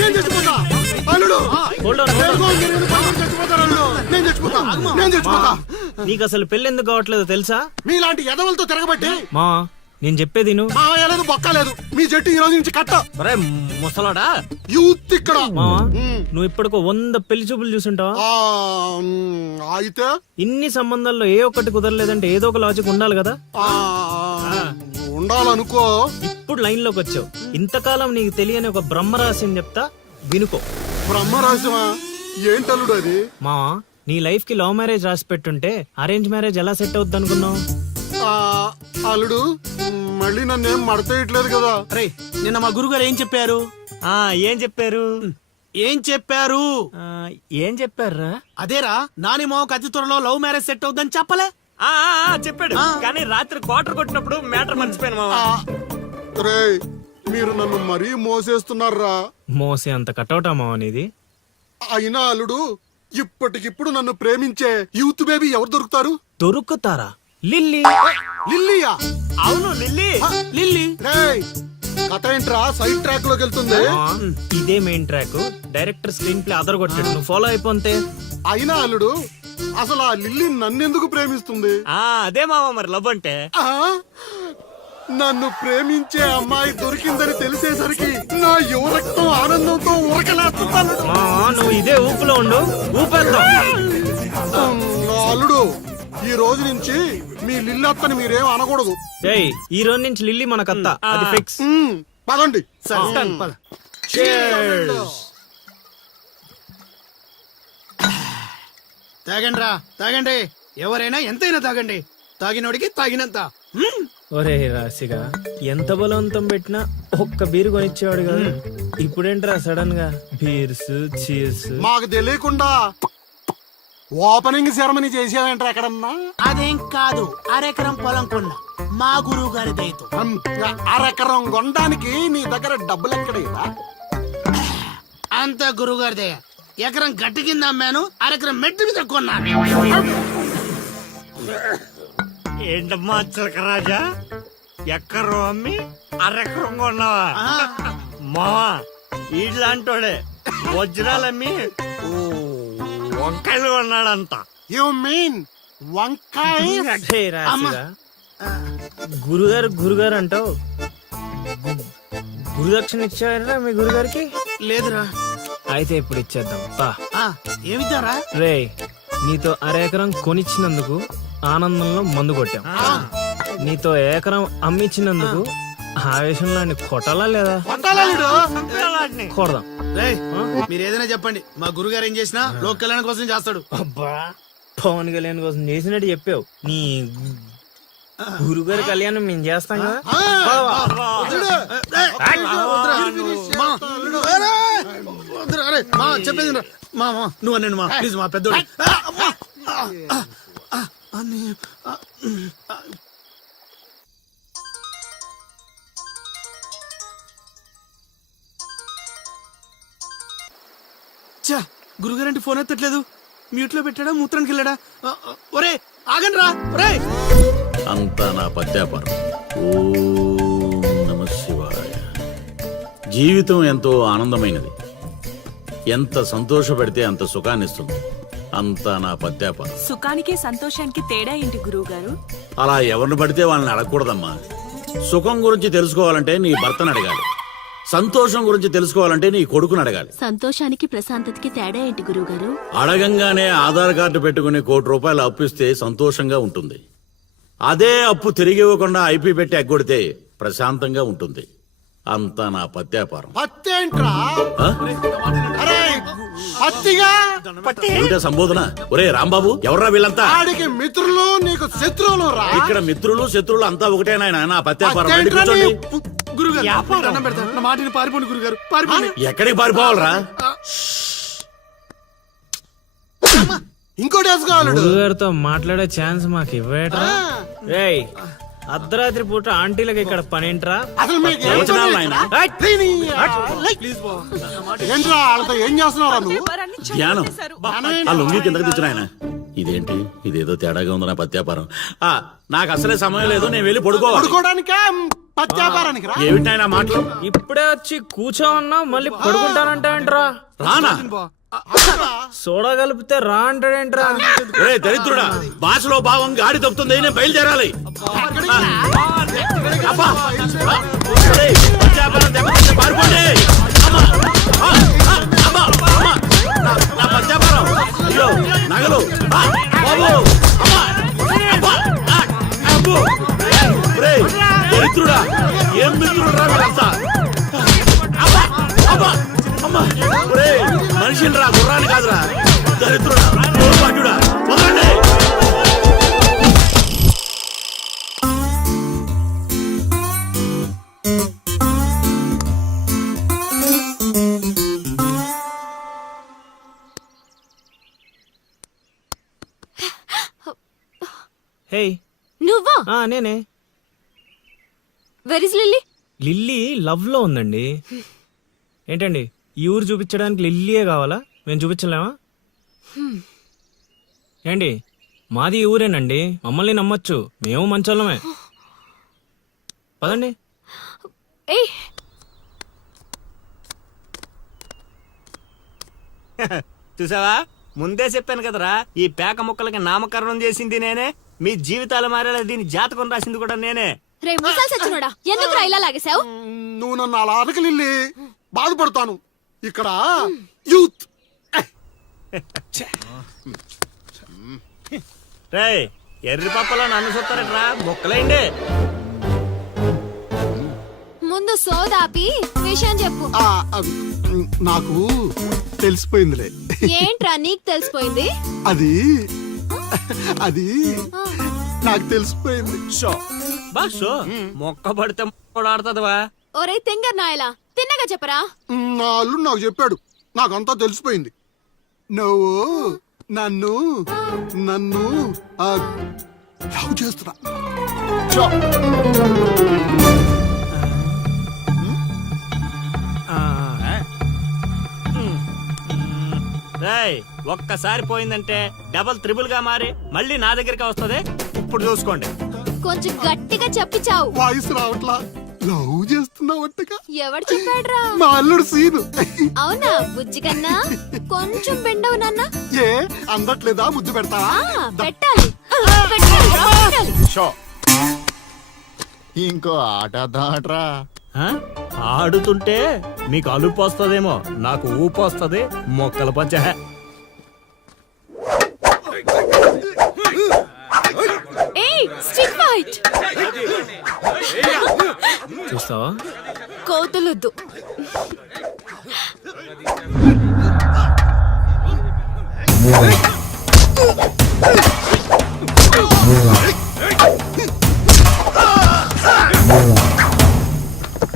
నేను చచ్చిపోతా అల్లుడు. నేను చచ్చిపోతా. నీకు అసలు పెళ్లి ఎందుకు కావట్లేదు తెలుసా? మీలాంటి ఎదవలతో తిరగబట్టి. మా నేను చెప్పేది నువ్వు లేదు బొక్కలేదు. మీ జట్టు ఈ రోజు నుంచి కట్ట. ముసలాడా యూత్ ఇక్కడ. నువ్వు ఇప్పటికో 100 పెళ్లి చూపులు చూసుంటావా? అయితే ఇన్ని సంబంధాల్లో ఏ ఒక్కటి కుదరలేదంటే ఏదో ఒక లాజిక్ ఉండాలి కదా. ఉండాలనుకో. ఇప్పుడు లైన్ లోకి వచ్చావు. ఇంతకాలం నీకు తెలియని ఒక బ్రహ్మరహస్యం చెప్తా, వినుకో. బ్రహ్మరహస్యమా? ఏంటల్లుడు అది? మా నీ లైఫ్ కి లవ్ మ్యారేజ్ రాసి పెట్టుంటే అరేంజ్ మ్యారేజ్ ఎలా సెట్ అవుద్ది అనుకున్నావు? అల్లుడు మళ్ళీ నన్నేం మడతేయట్లేదు కదా. రే నిన్న మా గురుగారు ఏం చెప్పారు? ఏం చెప్పారు? ఏం చెప్పారా? అదేరా నాని మావకు అతి త్వరలో లవ్ మ్యారేజ్ సెట్ అవుద్దని చెప్పలే? చెప్పాడు, కానీ రాత్రి క్వార్టర్ కొట్టినప్పుడు మ్యాటర్ మర్చిపోయాను మావా. రే మీరు నన్ను మరీ మోసేస్తున్నారా? మోసే అంత కటౌటా మావా నీది? అయినా అల్లుడు ఇప్పటికిప్పుడు నన్ను ప్రేమించే యూత్ బేబీ ఎవరు దొరుకుతారు? దొరుకుతారా? లిల్లీ. లిల్లీయా? అవును లిల్లీ. లిల్లీ రేయ్ కథ ఏంట్రా సైడ్ ట్రాక్ లోకి వెళ్తుంది? ఇదే main track. Director screen play other కొట్టాడు, నువ్వు ఫాలో అయిపోతే. అయినా అల్లుడు అసలు ఆ లిల్లీ నన్నెందుకు ప్రేమిస్తుంది? అదే మావా మరి లవ్ అంటే. నన్ను ప్రేమించే అమ్మాయి దొరికిందని తెలిసేసరికి నా యువ రక్తం ఆనందంతో ఉరకలేస్తున్నాను. నువ్వు ఇదే ఊపులో ఉండు, ఊపేద్దాం. అల్లుడు ఈ రోజు నుంచి మీ లిల్లీ అత్తని మీరేం అనకూడదు. ఈ రోజు నుంచి లిల్లీ మన కత్త, అది ఫిక్స్. పదండి. తాగండి రా, తాగండి. ఎవరైనా ఎంతైనా తాగండి. తాగినోడికి తాగినంత. ఒరే రాశిగా ఎంత బలవంతం పెట్టినా ఒక్క బీరు కొనిచ్చేవాడు కదా. ఇప్పుడేంట్రా సడన్ గా బీర్స్ చీర్స్? మాకు తెలియకుండా ఓపెనింగ్ సెరమనీ చేసేదంటారు ఎక్కడన్నా? అదేం కాదు, అరెకరం పొలం కొన్నా మా గురువు గారి దయతో. అరెకరం కొనడానికి నీ దగ్గర డబ్బులు ఎక్కడైనా? అంత గురువు గారి దయ. ఎకరం గట్టి కింద అమ్మాను, అరెకరం మెట్టు మీద కొన్నాను. ఏంటమ్మా చిలకరాజా, ఎక్కరు అమ్మి అరెకరం కొన్నావా? మావా ఇట్లాంటోడే వజ్రాలమ్మి వంకాయలు కొన్నాడంట. యు మీన్ వంకాయ? గురుగారు గురుగారు అంటావు, గురుదక్షిణ ఇచ్చారా మీ గురుగారికి? లేదురా. అయితే ఇప్పుడు ఇచ్చేద్దాం. ఏమిచ్చారా? రే నీతో అరెకరం కొనిచ్చినందుకు ఆనందంలో మందు కొట్టాం, నీతో ఏకరం అమ్మిచ్చినందుకు ఆవేశంలో కొట్టాలా లేదా? కొడదాం. మీరు ఏదైనా చెప్పండి, మా గురుగారు ఏం చేసినా లోక్ కళ్యాణం కోసం చేస్తాడు. అబ్బా పవన్ కళ్యాణ్ కోసం చేసినట్టు చెప్పావు. నీ గురుగారి కళ్యాణం మేము చేస్తాం కదా. చెప్పేది మా నువ్వు అనండి మా ప్లీజ్, మా పెద్దోడు. గురుగారంటే ఫోన్ ఎత్తట్లేదు. మ్యూట్ లో పెట్టాడా, మూత్రానికి వెళ్ళాడా? ఒరే ఆగండి రా. ఒరే అంతా నా పద్యాపారం. ఓం నమః శివాయ. జీవితం ఎంతో ఆనందమైనది. ఎంత సంతోషపెడితే అంత సుఖాన్నిస్తుంది. అంతా నా పద్యాపారం. సుఖానికి సంతోషానికి తేడా ఏంటి గురువు గారు? అలా ఎవరిని పడితే వాళ్ళని అడగకూడదమ్మా. సుఖం గురించి తెలుసుకోవాలంటే నీ భర్తను అడగాలి, సంతోషం గురించి తెలుసుకోవాలంటే నీ కొడుకుని అడగాలి. సంతోషానికి ప్రశాంతతకి తేడా ఏంటి గురువు గారు? అడగంగానే ఆధార్ కార్డు పెట్టుకుని ₹1,00,00,000 అప్పిస్తే సంతోషంగా ఉంటుంది. అదే అప్పు తిరిగి ఇవ్వకుండా ఐపీ పెట్టి ఎగ్గొడితే ప్రశాంతంగా ఉంటుంది. అంతా నా పత్యాపారం. ఏమిటా సంబోధన? ఒరే రాంబాబు, ఎవర్రా వీళ్ళంతా? మిత్రులు నీకు శత్రువులు రా. ఇక్కడ మిత్రులు శత్రువులు అంతా ఒకటే నాయన. నా పత్యాపారం. పారిపోండి గురుగారు, పారిపోండి. ఎక్కడికి పారిపోవాలరా? ఇంకోటి గురుగారితో మాట్లాడే ఛాన్స్ మాకు ఇవ్వటరా? రేయ్ అర్ధరాత్రి పూట ఆంటీలకి ఇక్కడ పనేంట్రా? ఏం చేస్తున్నారా నువ్వు? జ్ఞానం ఆ లొంగి కిందకి తెచ్చిన ఆయన ఇదేంటి ఇదేదో తేడాగా ఉంది నా పత్యాపారం. నాకు అసలే సమయం లేదు, నేను వెళ్ళి పడుకోవాలి. పడుకోవడానికా పత్యాపారానికి రా. ఏమిటి నాయనా మాటలు? ఇప్పుడే వచ్చి కూర్చో అన్నా మళ్ళీ పడుకుంటానంటావేంట్రా? రానా? సోడా కలిపితే రా అంటాడేంట్రా? ఒరే దరిద్రుడా, భాషలో భావం గాడి తప్పుతుంది, నేను బయలుదేరాలి. అబ్బా! ఒరేయ్, పత్యాపారం దెబ్బతింటే పారిపోండి. అమ్మా! అమ్మా! అమ్మా! నా పత్యాపారం, అయ్యో నగలు, బాబు! అమ్మా! అబ్బా! అబ్బో! ఒరేయ్, దరిద్రుడా, ఏం మిత్రుడురా వీళ్ళంతా? అబ్బా! అబ్బా! అమ్మా! ఒరేయ్, మనిషిని రా, గుర్రాన్ని కాదురా. దరిద్రుడా, దౌర్భాగ్యుడా, వదలండి. హే నువ్వా? నేనే. Where is lily? Lily love లో ఉందండి. ఏంటండి ఈ ఊరు చూపించడానికి లిల్లీయే కావాలా? మేము చూపించలేమా? ఏంటి మాది ఈ ఊరేనండి, మమ్మల్ని నమ్మొచ్చు, మేము మంచోళ్ళమే. పదండి. ఏయ్, చూసావా, ముందే చెప్పాను కదరా, ఈ పేక ముక్కలకి నామకరణం చేసింది నేనే, మీ జీవితాలు మారేలా దీని జాతకం రాసింది కూడా నేనే. రే ముసల్ సచ్చినోడా, ఎందుకు రా ఇలా లాగేశావు? నువ్వు నన్ను అలా అరకలిల్లి బాధపడతాను. ఇక్కడ యూత్ రేయ్, ఎర్రి పప్పలో నన్ను చూస్తారట్రా, ముక్కలేండి. ముందు సోదాపి విషయం చెప్పు. నాకు తెలిసిపోయిందిలే. ఏంట్రా నీకు తెలిసిపోయింది? అది అది నాకు తెలిసిపోయింది. బాషో మొక్క పడితే ఆడుతుందివా? ఒరే తింగర్ నాయలా, తిన్నగా చెప్పరా. నా అల్లుడు నాకు చెప్పాడు, నాకంతా తెలిసిపోయింది. నువ్వు నన్ను నన్ను లవ్ చేస్తున్నా. చో. రేయ్, ఒక్కసారి పోయిందంటే డబల్ త్రిబుల్ గా మారి మళ్ళీ నా దగ్గరికి వస్తుంది. ఇప్పుడు చూసుకోండి. కొంచెం గట్టిగా చెప్పిచావు. వాయిస్ రావట్లా. లవ్ చేస్తున్నావట్టుగా. ఎవడు చెప్పాడ్రా? మా అల్లుడు సీను. అవునా బుజ్జి కన్నా? కొంచెం బెండవు నాన్న. ఏ అందట్లేదా? ముద్దు పెడతావా? పెట్టాలి పెట్టాలిరా, పెట్టాలి. ఇంకో ఆట ఆడరా. ఆ? ఆడుతుంటే మీకు అలుపు వస్తుందేమో, నాకు ఊపు వస్తుంది. మొక్కల పంచ. ఏయ్ స్ట్రీట్ ఫైట్. చూస్తావా? కోతులొద్దు.